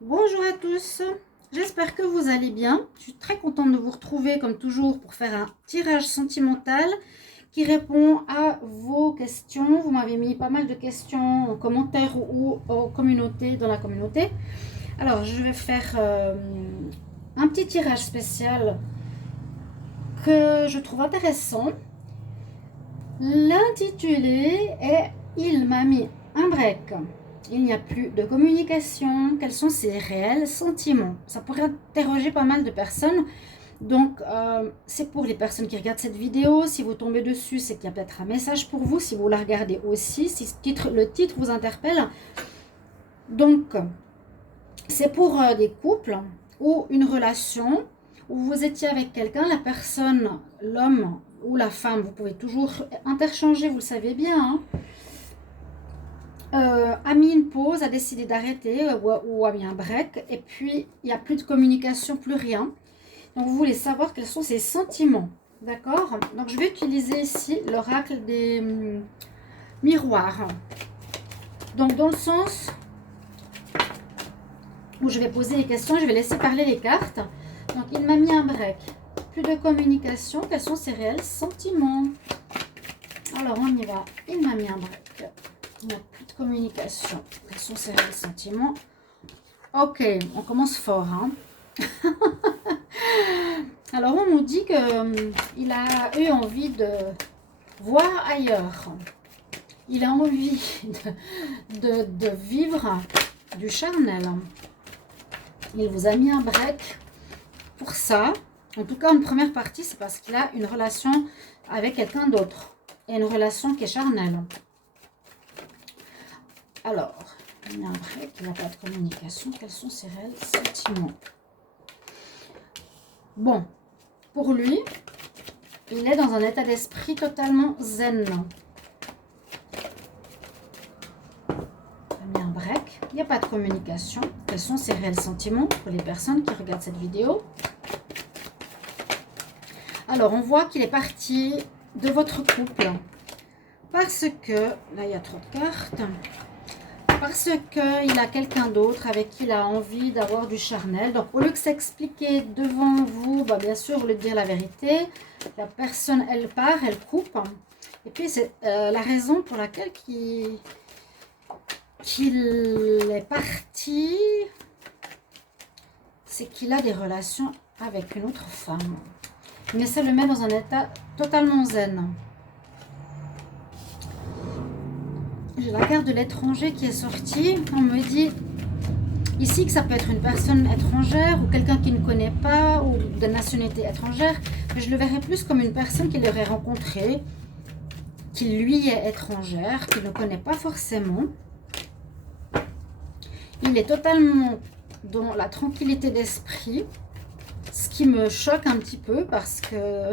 Bonjour à tous, j'espère que vous allez bien. Je suis très contente de vous retrouver comme toujours pour faire un tirage sentimental qui répond à vos questions. Vous m'avez mis pas mal de questions en commentaire ou en communauté, dans la communauté. Alors je vais faire un petit tirage spécial que je trouve intéressant. L'intitulé est Il m'a mis un break. Il n'y a plus de communication. Quels sont ses réels sentiments? Ça pourrait interroger pas mal de personnes. Donc, c'est pour les personnes qui regardent cette vidéo. Si vous tombez dessus, c'est qu'il y a peut-être un message pour vous. Si vous la regardez aussi, si le titre vous interpelle. Donc, c'est pour des couples ou une relation où vous étiez avec quelqu'un, la personne, l'homme ou la femme, vous pouvez toujours interchanger, vous le savez bien, a mis une pause, a décidé d'arrêter ou a mis un break, et puis il n'y a plus de communication, plus rien. Donc vous voulez savoir quels sont ses sentiments, d'accord? Donc je vais utiliser ici l'oracle des miroirs. Donc dans le sens où je vais poser les questions, je vais laisser parler les cartes. Donc il m'a mis un break, plus de communication, quels sont ses réels sentiments? Alors on y va, il m'a mis un break. Il n'y a plus de communication. Quels sont ses réels sentiments? Ok, on commence fort. Hein. Alors, on nous dit qu'il a eu envie de voir ailleurs. Il a envie de vivre du charnel. Il vous a mis un break pour ça. En tout cas, une première partie, c'est parce qu'il a une relation avec quelqu'un d'autre. Et une relation qui est charnelle. Alors, il y a un break, il n'y a pas de communication. Quels sont ses réels sentiments? Bon, pour lui, il est dans un état d'esprit totalement zen. Il a mis un break, il n'y a pas de communication. Quels sont ses réels sentiments pour les personnes qui regardent cette vidéo? Alors, on voit qu'il est parti de votre couple parce que, là il y a trop de cartes, parce qu'il a quelqu'un d'autre avec qui il a envie d'avoir du charnel. Donc, au lieu que s'expliquer devant vous, bah, bien sûr, au lieu de dire la vérité, la personne, elle part, elle coupe. Et puis, c'est la raison pour laquelle qu'il est parti, c'est qu'il a des relations avec une autre femme. Mais ça le met dans un état totalement zen. J'ai la carte de l'étranger qui est sortie. On me dit ici que ça peut être une personne étrangère ou quelqu'un qui ne connaît pas ou de nationalité étrangère. Mais je le verrais plus comme une personne qu'il aurait rencontrée, qui lui est étrangère, qu'il ne connaît pas forcément. Il est totalement dans la tranquillité d'esprit. Ce qui me choque un petit peu parce que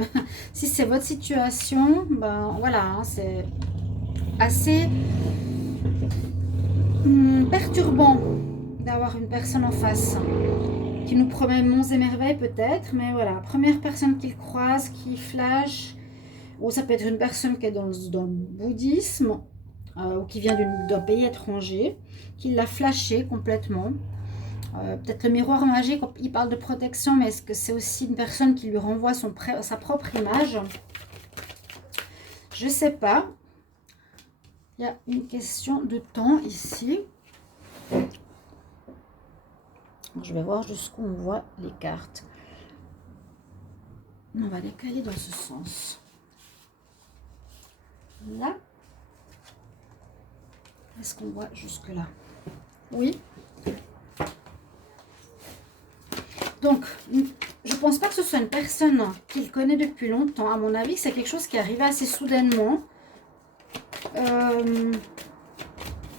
si c'est votre situation, ben voilà, hein, c'est assez perturbant d'avoir une personne en face qui nous promet monts et merveilles peut-être, mais voilà, première personne qu'il croise, qui flash, ou ça peut être une personne qui est dans le bouddhisme, ou qui vient d'un pays étranger, qui l'a flashé complètement. Peut-être le miroir magique, il parle de protection, mais est-ce que c'est aussi une personne qui lui renvoie sa propre image? Je ne sais pas. Il y a une question de temps ici. Je vais voir jusqu'où on voit les cartes. On va les caler dans ce sens. Là. Est-ce qu'on voit jusque là? Oui. Donc, je ne pense pas que ce soit une personne qu'il connaît depuis longtemps. À mon avis, c'est quelque chose qui est arrivé assez soudainement.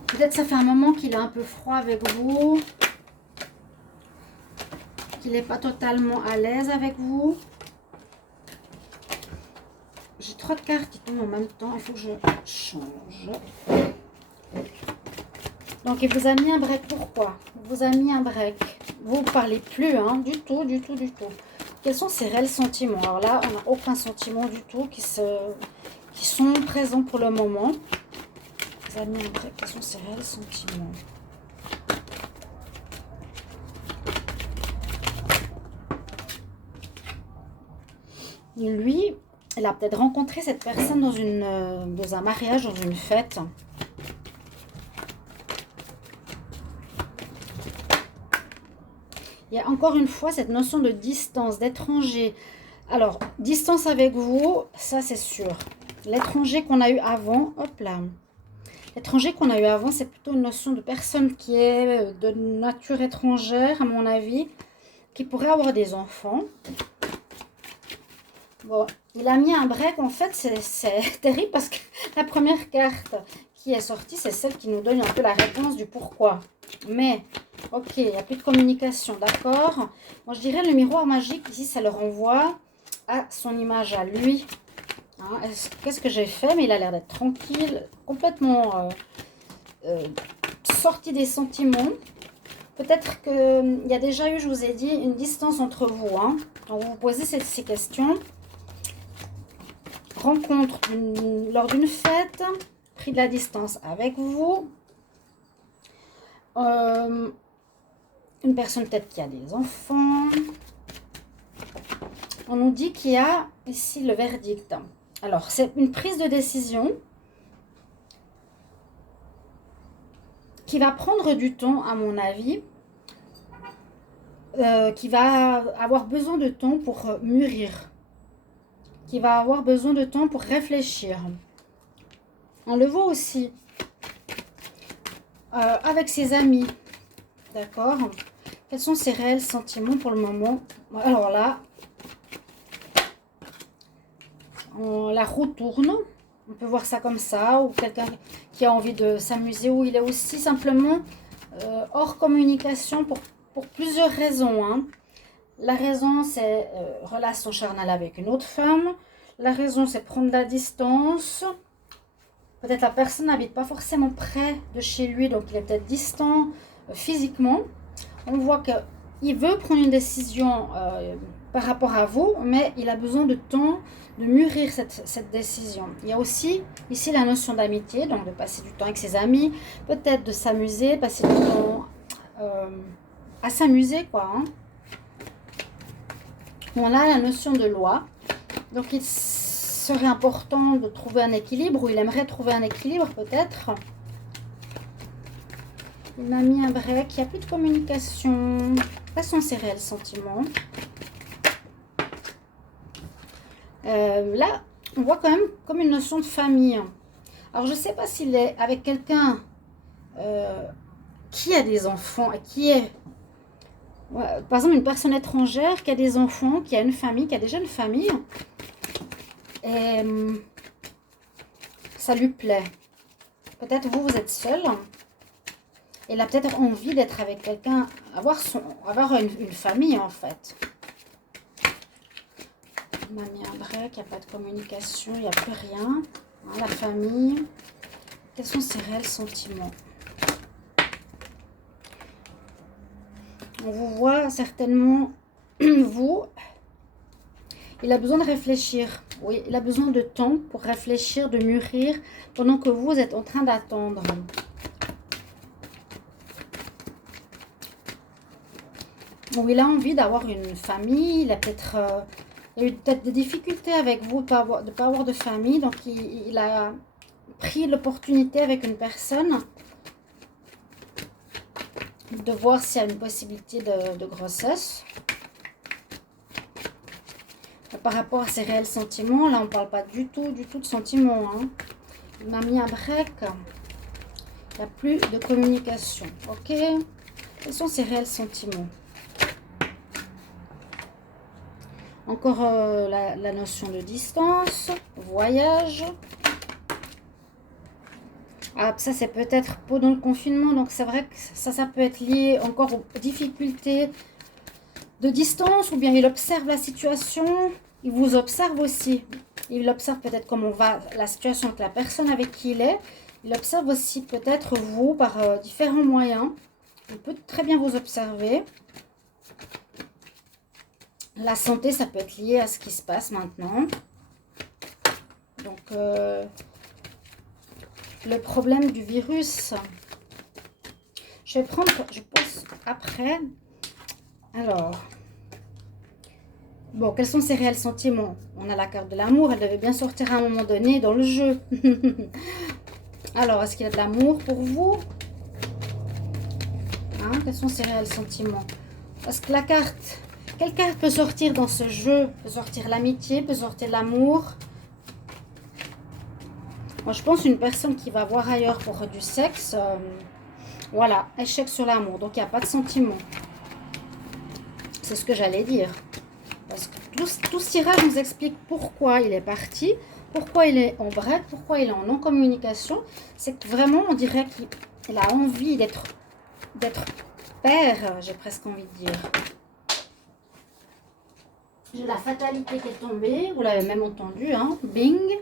Peut-être ça fait un moment qu'il est un peu froid avec vous. Qu'il n'est pas totalement à l'aise avec vous. J'ai trop de cartes qui tombent en même temps. Il faut que je change. Donc, il vous a mis un break. Pourquoi? Il vous a mis un break. Vous ne parlez plus, hein, du tout, du tout, du tout. Quels sont ces réels sentiments? Alors là, on n'a aucun sentiment du tout qui sont présents pour le moment. Vous avez mis un break. Quels sont ces réels sentiments? Lui, il a peut-être rencontré cette personne dans un mariage, dans une fête. Il y a encore une fois cette notion de distance, d'étranger. Alors, distance avec vous, ça c'est sûr. L'étranger qu'on a eu avant, hop là. L'étranger qu'on a eu avant, c'est plutôt une notion de personne qui est de nature étrangère, à mon avis, qui pourrait avoir des enfants. Bon, il a mis un break. En fait, c'est terrible parce que la première carte qui est sortie, c'est celle qui nous donne un peu la réponse du pourquoi. Mais, ok, il n'y a plus de communication, d'accord. Moi, je dirais le miroir magique, ici, ça le renvoie à son image à lui. Hein, qu'est-ce que j'ai fait? Mais il a l'air d'être tranquille, complètement sorti des sentiments. Peut-être qu'il y a déjà eu, je vous ai dit, une distance entre vous. Hein. Donc, vous vous posez ces questions. Rencontre lors d'une fête, pris de la distance avec vous. Une personne peut-être qui a des enfants. On nous dit qu'il y a ici le verdict. Alors, c'est une prise de décision qui va prendre du temps, à mon avis, qui va avoir besoin de temps pour mûrir, qui va avoir besoin de temps pour réfléchir. On le voit aussi avec ses amis, d'accord? Quels sont ses réels sentiments pour le moment? Alors là, la roue tourne. On peut voir ça comme ça, ou quelqu'un qui a envie de s'amuser, ou il est aussi simplement hors communication pour plusieurs raisons. Hein. La raison, c'est relation charnelle avec une autre femme. La raison, c'est prendre la distance. Peut-être la personne n'habite pas forcément près de chez lui, donc il est peut-être distant physiquement. On voit qu'il veut prendre une décision par rapport à vous, mais il a besoin de temps de mûrir cette décision. Il y a aussi ici la notion d'amitié, donc de passer du temps avec ses amis, peut-être de s'amuser, passer du temps à s'amuser, quoi. Hein. On a la notion de loi, donc il serait important de trouver un équilibre, ou il aimerait trouver un équilibre peut-être. Il m'a mis un break, il n'y a plus de communication. Quels sont ses réels sentiments? Là, on voit quand même comme une notion de famille. Alors, je ne sais pas s'il est avec quelqu'un qui a des enfants, qui est, par exemple, une personne étrangère qui a des enfants, qui a une famille, qui a déjà une famille. Et ça lui plaît. Peut-être vous êtes seul. Il a peut-être envie d'être avec quelqu'un, avoir une famille en fait. On a mis un break, il n'y a pas de communication, il n'y a plus rien. Hein, la famille. Quels sont ses réels sentiments? On vous voit certainement, vous, il a besoin de réfléchir. Oui, il a besoin de temps pour réfléchir, de mûrir, pendant que vous êtes en train d'attendre. Bon, il a envie d'avoir une famille, il a peut-être eu peut-être des difficultés avec vous de ne pas avoir de famille, donc il a pris l'opportunité avec une personne de voir s'il y a une possibilité de grossesse. Par rapport à ses réels sentiments, là on ne parle pas du tout de sentiments. Hein. Il m'a mis un break, il n'y a plus de communication. Ok, quels sont ses réels sentiments? Encore la notion de distance, voyage. Ah, ça c'est peut-être pendant le confinement, donc c'est vrai que ça peut être lié encore aux difficultés de distance, ou bien il observe la situation, il vous observe aussi. Il observe peut-être comment va la situation avec la personne avec qui il est. Il observe aussi peut-être vous par différents moyens. Il peut très bien vous observer. La santé, ça peut être lié à ce qui se passe maintenant. Donc, le problème du virus, je vais prendre, je pense, après. Alors, Bon, quels sont ses réels sentiments? On a la carte de l'amour, elle devait bien sortir à un moment donné dans le jeu. Alors, est-ce qu'il y a de l'amour pour vous? Hein, quels sont ses réels sentiments? Parce que la carte, quelle carte peut sortir dans ce jeu? Peut sortir l'amitié, peut sortir l'amour. Moi, je pense une personne qui va voir ailleurs pour du sexe. Voilà, échec sur l'amour. Donc, il n'y a pas de sentiment. C'est ce que j'allais dire. Parce que tout ce tirage nous explique pourquoi il est parti, pourquoi il est en break, pourquoi il est en non-communication. C'est que vraiment, on dirait qu'il a envie d'être père, j'ai presque envie de dire. J'ai la fatalité qui est tombée, vous l'avez même entendu, hein, bing.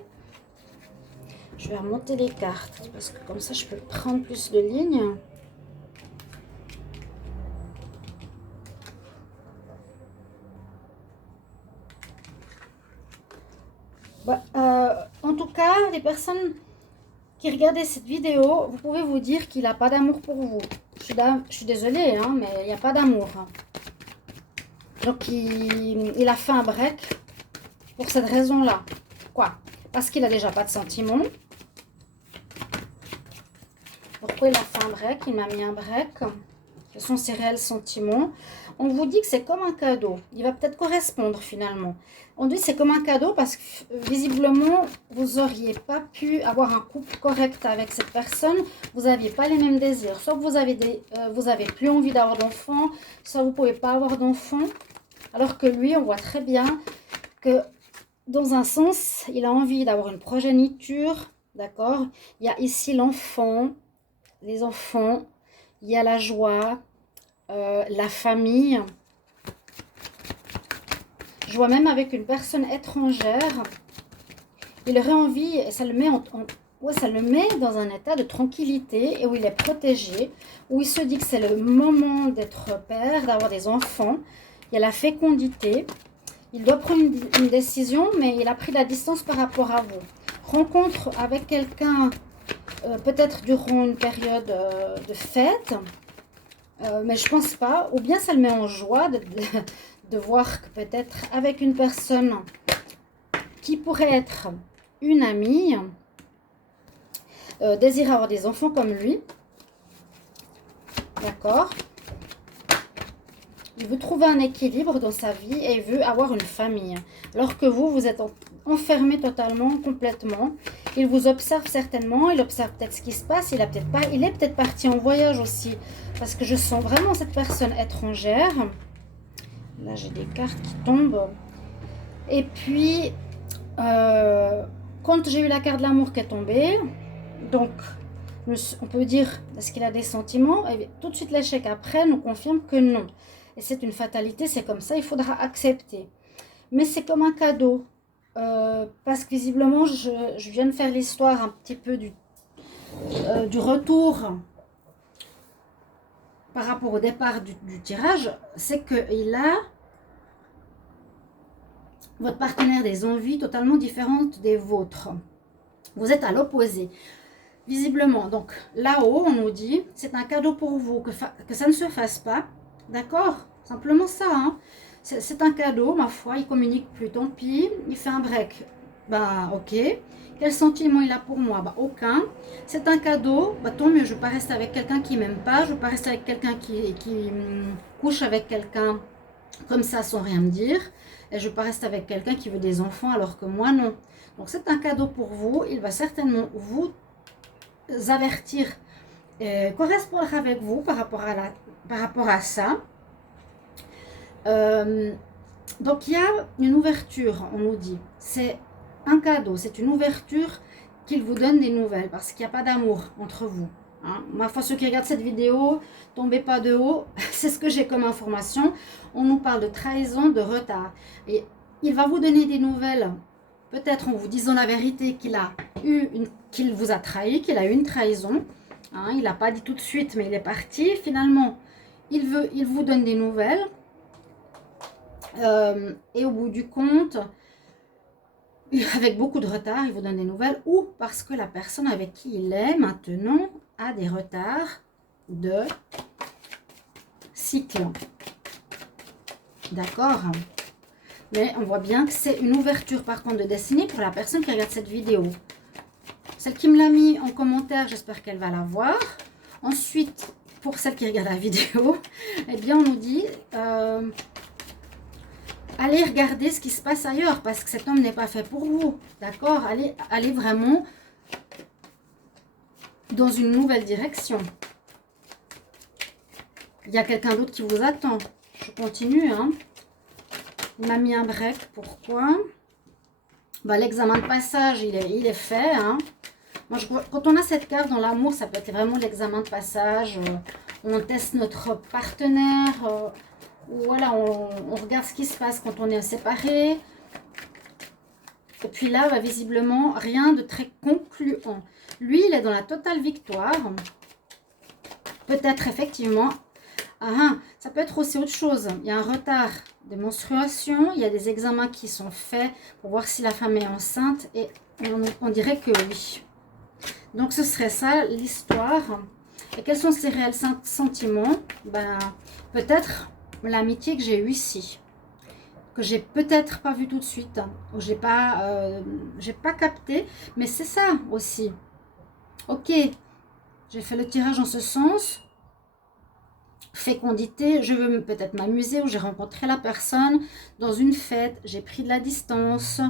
Je vais remonter les cartes, parce que comme ça, je peux prendre plus de lignes. Bah, en tout cas, les personnes qui regardaient cette vidéo, vous pouvez vous dire qu'il n'a pas d'amour pour vous. Je suis désolée, hein, mais il n'y a pas d'amour. Donc, il a fait un break pour cette raison-là. Quoi? Parce qu'il n'a déjà pas de sentiments. Pourquoi il a fait un break? Il m'a mis un break. Quels sont ses réels sentiments? On vous dit que c'est comme un cadeau. Il va peut-être correspondre finalement. On dit que c'est comme un cadeau parce que visiblement, vous n'auriez pas pu avoir un couple correct avec cette personne. Vous n'aviez pas les mêmes désirs. Soit vous avez plus envie d'avoir d'enfants, soit vous ne pouvez pas avoir d'enfants. Alors que lui, on voit très bien que dans un sens, il a envie d'avoir une progéniture. D'accord? Il y a ici l'enfant, les enfants, il y a la joie, la famille. Je vois même avec une personne étrangère, il aurait envie, et ça le met ouais, ça le met dans un état de tranquillité et où il est protégé, où il se dit que c'est le moment d'être père, d'avoir des enfants. Il y a la fécondité. Il doit prendre une décision, mais il a pris la distance par rapport à vous. Rencontre avec quelqu'un, peut-être durant une période de fête, mais je pense pas. Ou bien ça le met en joie de voir que peut-être avec une personne qui pourrait être une amie, désire avoir des enfants comme lui. D'accord? Il veut trouver un équilibre dans sa vie et il veut avoir une famille. Alors que vous êtes enfermé totalement, complètement. Il vous observe certainement, il observe peut-être ce qui se passe, il est peut-être parti en voyage aussi. Parce que je sens vraiment cette personne étrangère. Là, j'ai des cartes qui tombent. Et puis, quand j'ai eu la carte de l'amour qui est tombée, donc, on peut dire, est-ce qu'il a des sentiments? Et tout de suite, l'échec après nous confirme que non. Et c'est une fatalité, c'est comme ça, il faudra accepter. Mais c'est comme un cadeau. Parce que visiblement, je viens de faire l'histoire un petit peu du retour par rapport au départ du tirage. C'est qu'il a, votre partenaire, des envies totalement différentes des vôtres. Vous êtes à l'opposé. Visiblement, donc là-haut, on nous dit, c'est un cadeau pour vous, que ça ne se fasse pas. D'accord? Simplement ça, hein. C'est un cadeau, ma foi, il communique plus, tant pis. Il fait un break, bah ok. Quel sentiment il a pour moi? Bah aucun. C'est un cadeau, bah tant mieux, je ne veux pas rester avec quelqu'un qui m'aime pas, je ne veux pas rester avec quelqu'un qui couche avec quelqu'un comme ça sans rien me dire. Et je ne veux pas rester avec quelqu'un qui veut des enfants alors que moi non. Donc c'est un cadeau pour vous, il va certainement vous avertir, correspondre avec vous par rapport à ça. Donc il y a une ouverture, on nous dit. C'est un cadeau, c'est une ouverture qu'il vous donne des nouvelles parce qu'il n'y a pas d'amour entre vous. Hein. Ma foi, ceux qui regardent cette vidéo, tombez pas de haut, c'est ce que j'ai comme information. On nous parle de trahison, de retard. Et il va vous donner des nouvelles, peut-être en vous disant la vérité qu'il vous a trahi, qu'il a eu une trahison. Hein, il n'a pas dit tout de suite, mais il est parti. Finalement, il vous donne des nouvelles. Et au bout du compte, avec beaucoup de retard, il vous donne des nouvelles, ou parce que la personne avec qui il est maintenant a des retards de cycle. D'accord? Mais on voit bien que c'est une ouverture par contre de destinée pour la personne qui regarde cette vidéo. Celle qui me l'a mis en commentaire, j'espère qu'elle va la voir. Ensuite, pour celle qui regarde la vidéo, eh bien on nous dit allez regarder ce qui se passe ailleurs parce que cet homme n'est pas fait pour vous. D'accord? Allez vraiment dans une nouvelle direction. Il y a quelqu'un d'autre qui vous attend. Je continue, hein. Il m'a mis un break. Pourquoi? Bah, l'examen de passage, il est fait, hein. Moi, quand on a cette carte dans l'amour, ça peut être vraiment l'examen de passage. On teste notre partenaire. Voilà, on regarde ce qui se passe quand on est séparés. Et puis là, bah, visiblement, rien de très concluant. Lui, il est dans la totale victoire. Peut-être effectivement... ça peut être aussi autre chose. Il y a un retard de menstruation. Il y a des examens qui sont faits pour voir si la femme est enceinte. Et on dirait que oui. Donc, ce serait ça l'histoire. Et quels sont ses réels sentiments? Ben, peut-être l'amitié que j'ai eue ici. Que j'ai peut-être pas vu tout de suite. Ou j'ai pas capté. Mais c'est ça aussi. Ok, j'ai fait le tirage en ce sens. Fécondité, je veux peut-être m'amuser ou j'ai rencontré la personne dans une fête, j'ai pris de la distance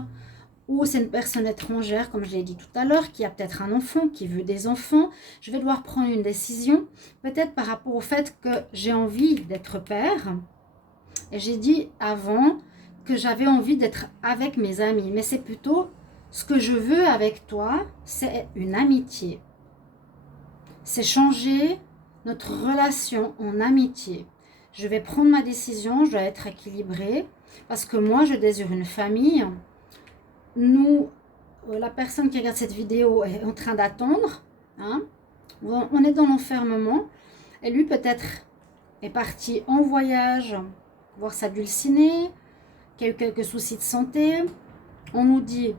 ou c'est une personne étrangère, comme je l'ai dit tout à l'heure, qui a peut-être un enfant, qui veut des enfants. Je vais devoir prendre une décision, peut-être par rapport au fait que j'ai envie d'être père. Et j'ai dit avant que j'avais envie d'être avec mes amis, mais c'est plutôt ce que je veux avec toi, c'est une amitié. C'est changer notre relation en amitié. Je vais prendre ma décision, je dois être équilibrée parce que moi, je désire une famille. Nous, la personne qui regarde cette vidéo est en train d'attendre. Hein. On est dans l'enfermement. Et lui, peut-être, est parti en voyage, voir sa dulcinée, qui a eu quelques soucis de santé. On nous dit,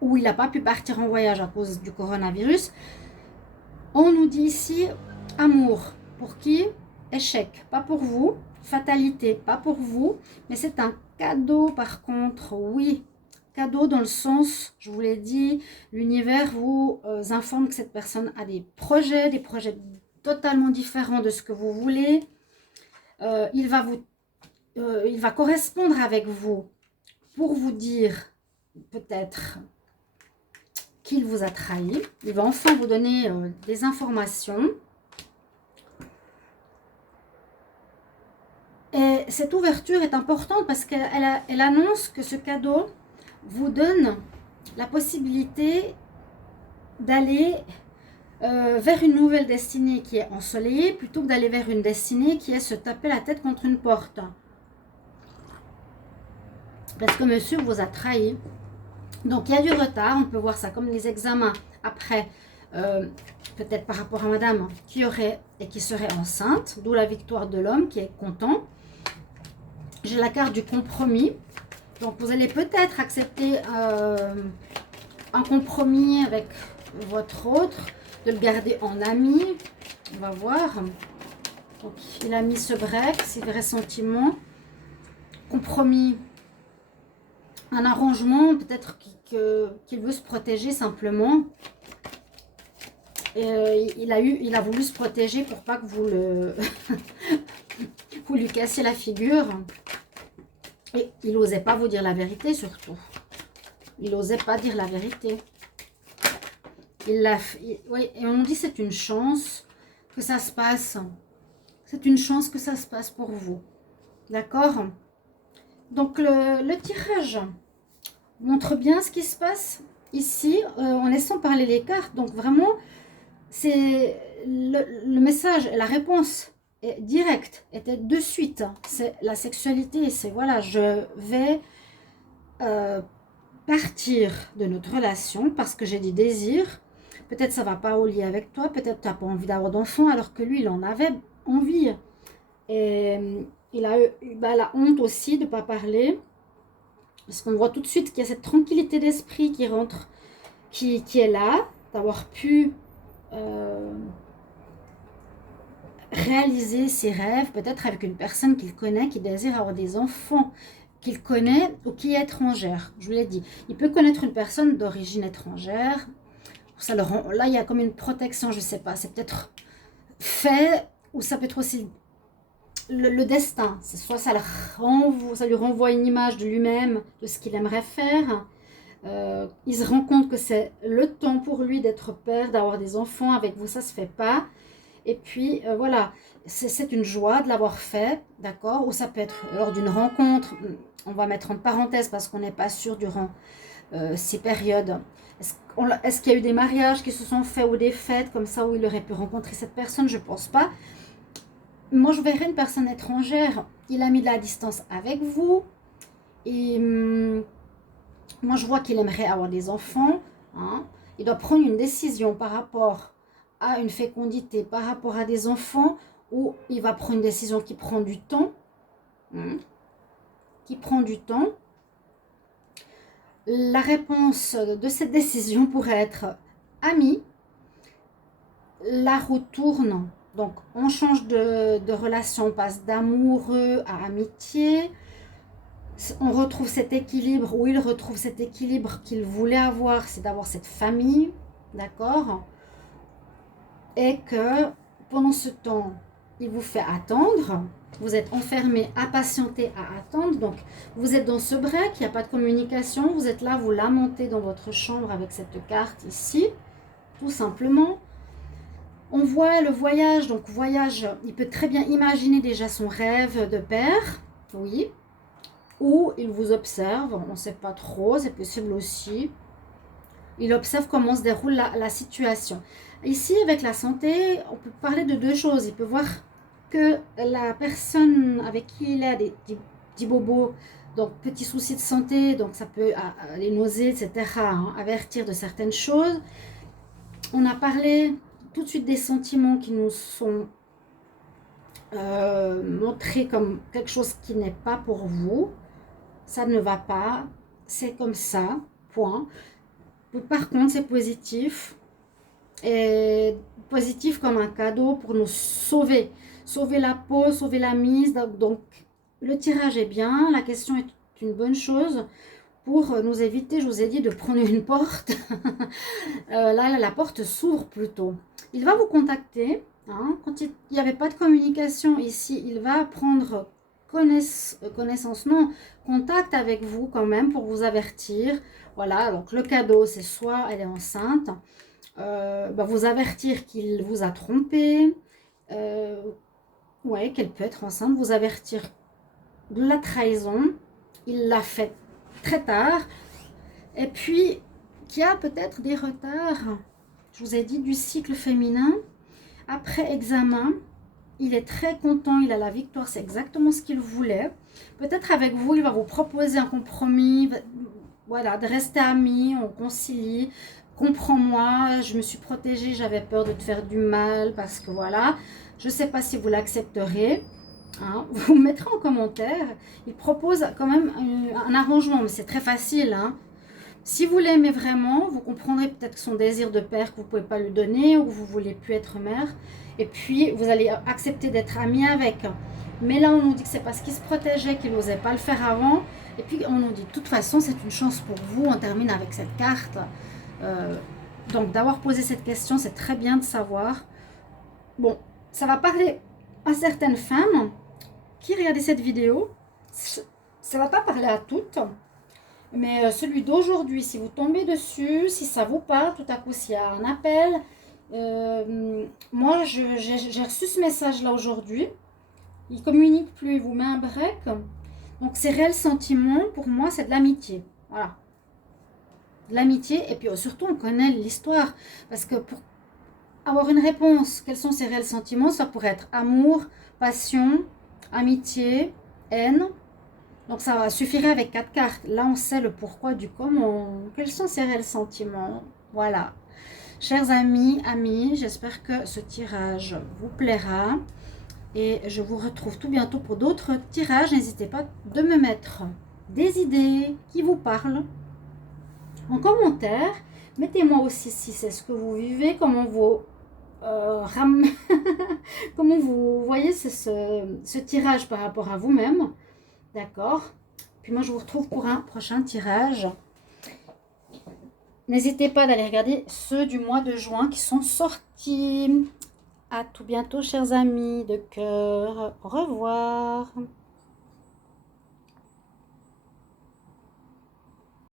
ou il n'a pas pu partir en voyage à cause du coronavirus. On nous dit ici, amour, pour qui? Échec, pas pour vous. Fatalité, pas pour vous. Mais c'est un cadeau par contre, oui. Cadeau dans le sens, je vous l'ai dit, l'univers vous informe que cette personne a des projets totalement différents de ce que vous voulez. Il va correspondre avec vous pour vous dire peut-être qu'il vous a trahi. Il va enfin vous donner des informations. Et cette ouverture est importante parce qu'elle annonce que ce cadeau vous donne la possibilité d'aller vers une nouvelle destinée qui est ensoleillée plutôt que d'aller vers une destinée qui est se taper la tête contre une porte. Parce que monsieur vous a trahi. Donc il y a du retard, on peut voir ça comme les examens après, peut-être par rapport à madame qui aurait et qui serait enceinte, d'où la victoire de l'homme qui est content. J'ai la carte du compromis. Donc, vous allez peut-être accepter un compromis avec votre autre, de le garder en ami. On va voir. Donc, il a mis ce break, ses vrais sentiments. Compromis, un arrangement, peut-être qu'il veut se protéger simplement. Et il a voulu se protéger pour pas que vous lui cassiez la figure. Et il n'osait pas vous dire la vérité, surtout. Il n'osait pas dire la vérité. Oui, et on dit c'est une chance que ça se passe. C'est une chance que ça se passe pour vous. D'accord? Donc, le tirage montre bien ce qui se passe ici, en laissant parler les cartes. Donc, vraiment, c'est le message, la réponse est directe, était de suite. C'est la sexualité, c'est voilà, je vais partir de notre relation parce que j'ai des désirs. Peut-être ça va pas au lit avec toi, peut-être tu n'as pas envie d'avoir d'enfant alors que lui, il en avait envie. Et il a eu la honte aussi de ne pas parler. Parce qu'on voit tout de suite qu'il y a cette tranquillité d'esprit qui rentre, qui est là, d'avoir pu réaliser ses rêves, peut-être avec une personne qu'il connaît, qui désire avoir des enfants. qu'il connaît ou qui est étrangère. Je vous l'ai dit, il peut connaître une personne d'origine étrangère. Ça le rend, là, il y a comme une protection, je ne sais pas, c'est peut-être fait, ou ça peut être aussi le destin. Soit ça lui renvoie une image de lui-même, de ce qu'il aimerait faire. Il se rend compte que c'est le temps pour lui d'être père, d'avoir des enfants. Avec vous, ça ne se fait pas. Et puis, voilà, c'est une joie de l'avoir fait, d'accord? Ou ça peut être lors d'une rencontre. On va mettre en parenthèse parce qu'on n'est pas sûr durant ces périodes. Est-ce qu'il y a eu des mariages qui se sont faits ou des fêtes comme ça où il aurait pu rencontrer cette personne? Je ne pense pas. Moi, je verrais une personne étrangère. Il a mis de la distance avec vous. Et moi, je vois qu'il aimerait avoir des enfants. Hein. Il doit prendre une décision par rapport à une fécondité, par rapport à des enfants, ou il va prendre une décision qui prend du temps. Qui prend du temps. La réponse de cette décision pourrait être ami. La roue tourne. Donc, on change de relation, on passe d'amoureux à amitié. On retrouve cet équilibre, ou il retrouve cet équilibre qu'il voulait avoir, c'est d'avoir cette famille, d'accord? Et que pendant ce temps, il vous fait attendre. Vous êtes enfermé à patienter, à attendre. Donc, vous êtes dans ce break, il n'y a pas de communication. Vous êtes là, vous lamentez dans votre chambre avec cette carte ici, tout simplement. On voit le voyage, donc voyage, il peut très bien imaginer déjà son rêve de père, oui, ou il vous observe, on ne sait pas trop, c'est possible aussi. Il observe comment se déroule la situation. Ici, avec la santé, on peut parler de deux choses. Il peut voir que la personne avec qui il a des petits bobos, donc petits soucis de santé, donc ça peut les nausées, etc., hein, avertir de certaines choses. On a parlé tout de suite des sentiments qui nous sont montrés comme quelque chose qui n'est pas pour vous. Ça ne va pas, c'est comme ça, point. Par contre, c'est positif. Et positif comme un cadeau pour nous sauver. Sauver la peau, sauver la mise. Donc, le tirage est bien. La question est une bonne chose pour nous éviter, je vous ai dit, de prendre une porte. Là, la porte s'ouvre plutôt. Il va vous contacter. Hein, quand il n'y avait pas de communication ici, il va prendre connaissance, non, contact avec vous quand même pour vous avertir. Voilà, donc le cadeau, c'est soit elle est enceinte, vous avertir qu'il vous a trompé, ouais, qu'elle peut être enceinte, vous avertir de la trahison, il l'a fait très tard, et puis qu'il y a peut-être des retards, je vous ai dit, du cycle féminin. Après examen, il est très content, il a la victoire, c'est exactement ce qu'il voulait. Peut-être avec vous, il va vous proposer un compromis, voilà, de rester amis, on concilie. Comprends-moi, je me suis protégée, j'avais peur de te faire du mal, parce que voilà, je ne sais pas si vous l'accepterez. Hein, vous me mettrez en commentaire. Il propose quand même un arrangement, mais c'est très facile. Hein. Si vous l'aimez vraiment, vous comprendrez peut-être son désir de père que vous ne pouvez pas lui donner, ou vous ne voulez plus être mère. Et puis, vous allez accepter d'être ami avec. Mais là, on nous dit que c'est parce qu'il se protégeait, qu'il n'osait pas le faire avant. Et puis, on nous dit, de toute façon, c'est une chance pour vous. On termine avec cette carte. Donc, d'avoir posé cette question, c'est très bien de savoir. Bon, ça va parler à certaines femmes qui regardent cette vidéo. Ça ne va pas parler à toutes. Mais celui d'aujourd'hui, si vous tombez dessus, si ça vous parle, tout à coup, s'il y a un appel, moi, j'ai reçu ce message-là aujourd'hui. Il communique plus, il vous met un break. Donc, ces réels sentiments, pour moi, c'est de l'amitié. Voilà. De l'amitié. Et puis, surtout, on connaît l'histoire. Parce que pour avoir une réponse, quels sont ces réels sentiments? Ça pourrait être amour, passion, amitié, haine. Donc, ça suffirait avec 4 cartes. Là, on sait le pourquoi du comment. Quels sont ces réels sentiments? Voilà. Chers amis, j'espère que ce tirage vous plaira. Et je vous retrouve tout bientôt pour d'autres tirages. N'hésitez pas de me mettre des idées qui vous parlent en commentaire. Mettez-moi aussi si c'est ce que vous vivez, comment vous, comment vous voyez ce tirage par rapport à vous-même. D'accord? Puis moi, je vous retrouve pour un prochain tirage. N'hésitez pas d'aller regarder ceux du mois de juin qui sont sortis. À tout bientôt, chers amis de cœur. Au revoir.